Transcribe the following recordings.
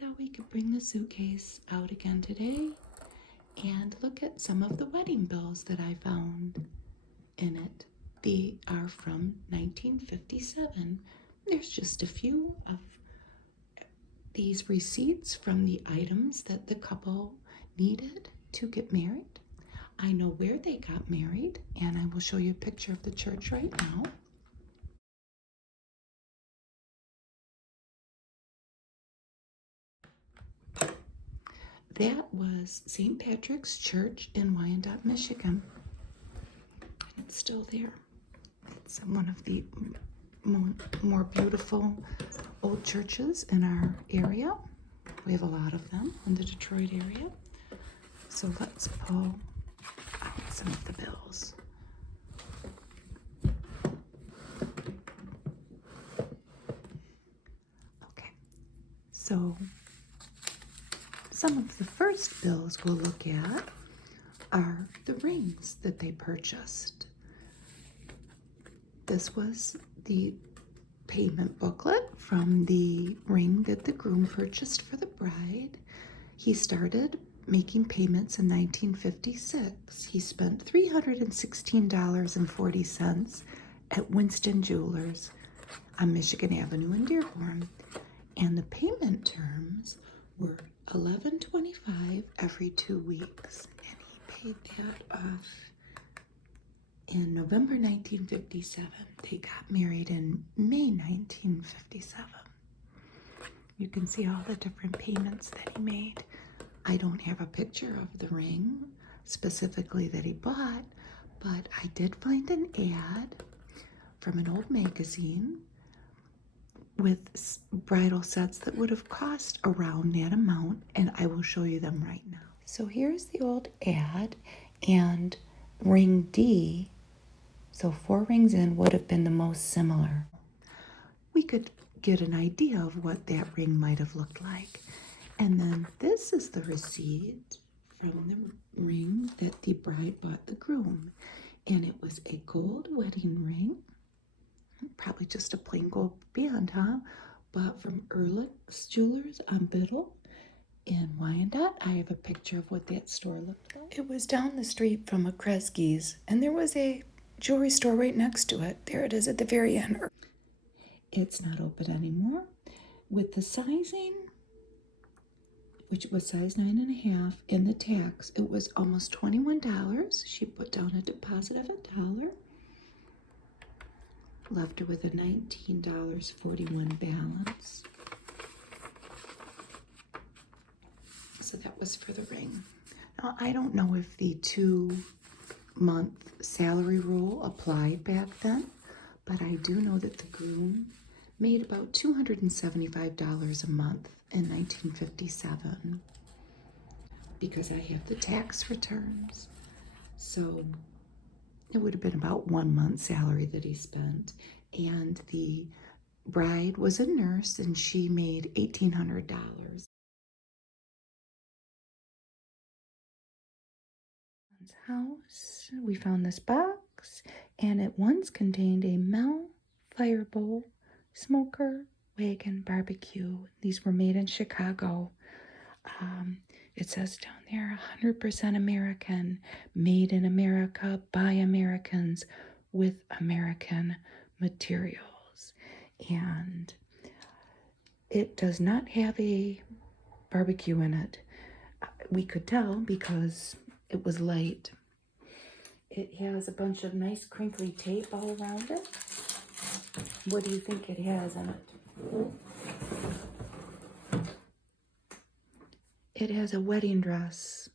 thought we could bring the suitcase out again today and look at some of the wedding bills that I found in it. They are from 1957. There's just a few of these receipts from the items that the couple needed to get married. I know where they got married, and I will show you a picture of the church right now. That was St. Patrick's Church in Wyandotte, Michigan. And it's still there. It's one of the more beautiful old churches in our area. We have a lot of them in the Detroit area. So let's pull out some of the bills. Okay, so some of the first bills we'll look at are the rings that they purchased. This was the payment booklet from the ring that the groom purchased for the bride. He started making payments in 1956. He spent $316.40 at Winston Jewelers on Michigan Avenue in Dearborn. And the payment terms were $11.25 every 2 weeks. And he paid that off in November 1957. They got married in May 1957. You can see all the different payments that he made. I don't have a picture of the ring specifically that he bought, but I did find an ad from an old magazine with bridal sets that would have cost around that amount, and I will show you them right now. So here's the old ad, and ring D, so 4 rings in, would have been the most similar. We could get an idea of what that ring might have looked like. And then this is the receipt from the ring that the bride bought the groom. And it was a gold wedding ring, probably just a plain gold band, huh? Bought from Ehrlich's Jewelers on Biddle in Wyandotte. I have a picture of what that store looked like. It was down the street from a Kresge's, and there was a jewelry store right next to it. There it is at the very end. It's not open anymore. With the sizing, which was size 9.5, and the tax, it was almost $21. She put down a deposit of $1. Left her with a $19.41 balance. So that was for the ring. Now, I don't know if the 2-month salary rule applied back then, but I do know that the groom made about $275 a month in 1957 because I have the tax returns. So it would have been about 1 month's salary that he spent. And the bride was a nurse, and she made $1,800. House, we found this box, and it once contained a Mel Firebowl smoker wagon barbecue. These were made in Chicago. It says down there 100% American, made in America by Americans with American materials. And it does not have a barbecue in it. We could tell because it was light. It has a bunch of nice crinkly tape all around it. What do you think it has in it? It has a wedding dress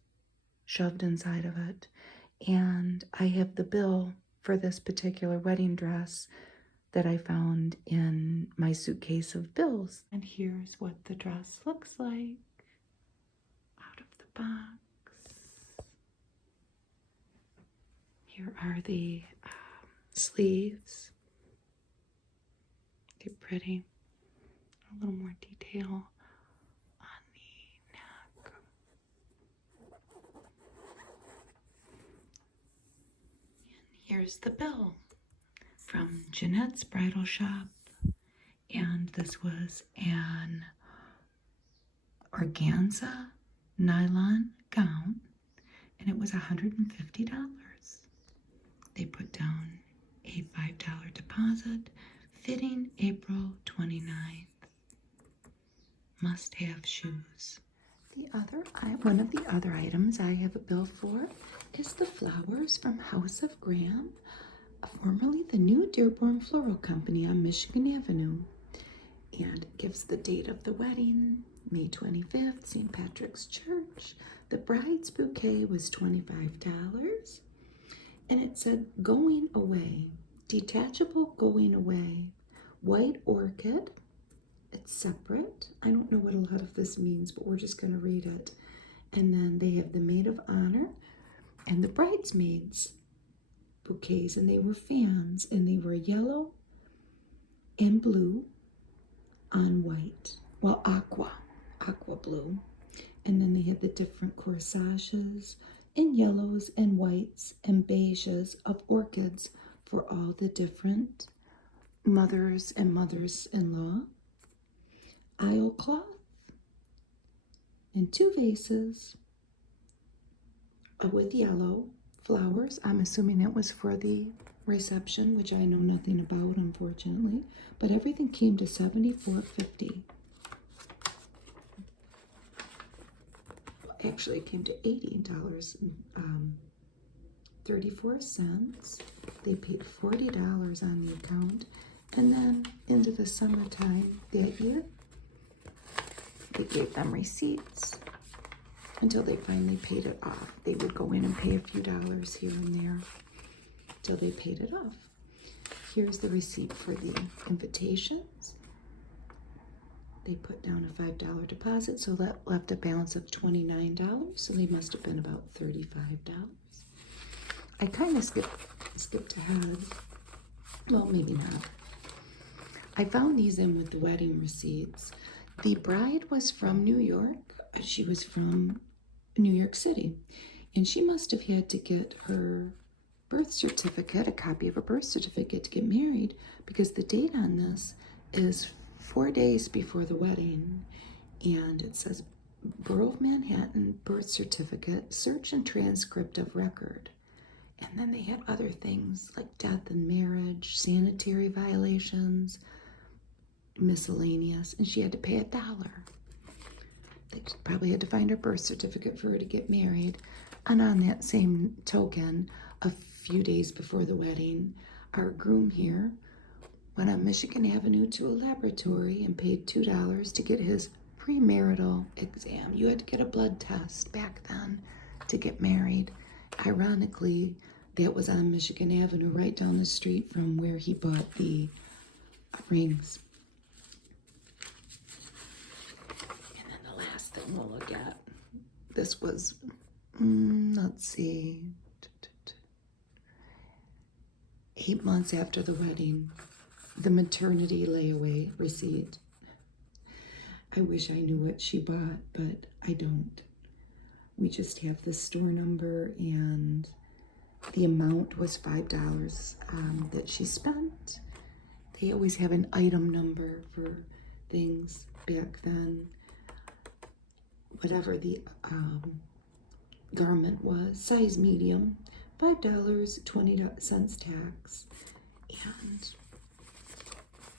shoved inside of it. And I have the bill for this particular wedding dress that I found in my suitcase of bills. And here's what the dress looks like out of the box. Here are the sleeves. They're pretty. A little more detail on the neck. And here's the bill from Jeanette's Bridal Shop. And this was an organza nylon gown, and it was $150. They put down a $5 deposit, fitting April 29th. Must have shoes. One of the other items I have a bill for is the flowers from House of Graham, formerly the New Dearborn Floral Company on Michigan Avenue. And it gives the date of the wedding, May 25th, St. Patrick's Church. The bride's bouquet was $25. And it said going away, detachable going away, white orchid. It's separate. I don't know what a lot of this means, but we're just going to read it. And then they have the maid of honor and the bridesmaids bouquets, and they were fans, and they were yellow and blue on white. Well, aqua blue. And then they had the different corsages in yellows and whites and beiges of orchids for all the different mothers and mothers-in-law. Aisle cloth and 2 vases with yellow flowers. I'm assuming it was for the reception, which I know nothing about, unfortunately. But everything came to $74.50. Actually, it came to $80.34. They paid $40 on the account. And then into the summertime that year, they gave them receipts until they finally paid it off. They would go in and pay a few dollars here and there until they paid it off. Here's the receipt for the invitations. They put down a $5 deposit, so that left a balance of $29. So they must have been about $35. I kind of skipped ahead. Well, maybe not. I found these in with the wedding receipts. The bride was from New York. She was from New York City. And she must have had to get her birth certificate, a copy of her birth certificate to get married, because the date on this is 4 days before the wedding. And it says, Borough of Manhattan birth certificate, search and transcript of record. And then they had other things like death and marriage, sanitary violations, miscellaneous, and she had to pay $1. They probably had to find her birth certificate for her to get married. And on that same token, a few days before the wedding, our groom here went on Michigan Avenue to a laboratory and paid $2 to get his premarital exam. You had to get a blood test back then to get married. Ironically, that was on Michigan Avenue, right down the street from where he bought the rings. And then the last thing we'll look at, this was, let's see, 8 months after the wedding, the maternity layaway receipt. I wish I knew what she bought, but I don't. We just have the store number, and the amount was $5 that she spent. They always have an item number for things back then. Whatever the garment was, size medium, $5, 20 cents tax. And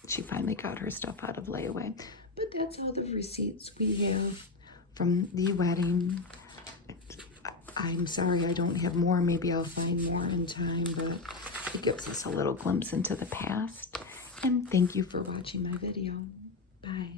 she finally got her stuff out of layaway. But that's all the receipts we have from the wedding. I'm sorry I don't have more. Maybe I'll find more in time, but it gives us a little glimpse into the past. And thank you for watching my video. Bye.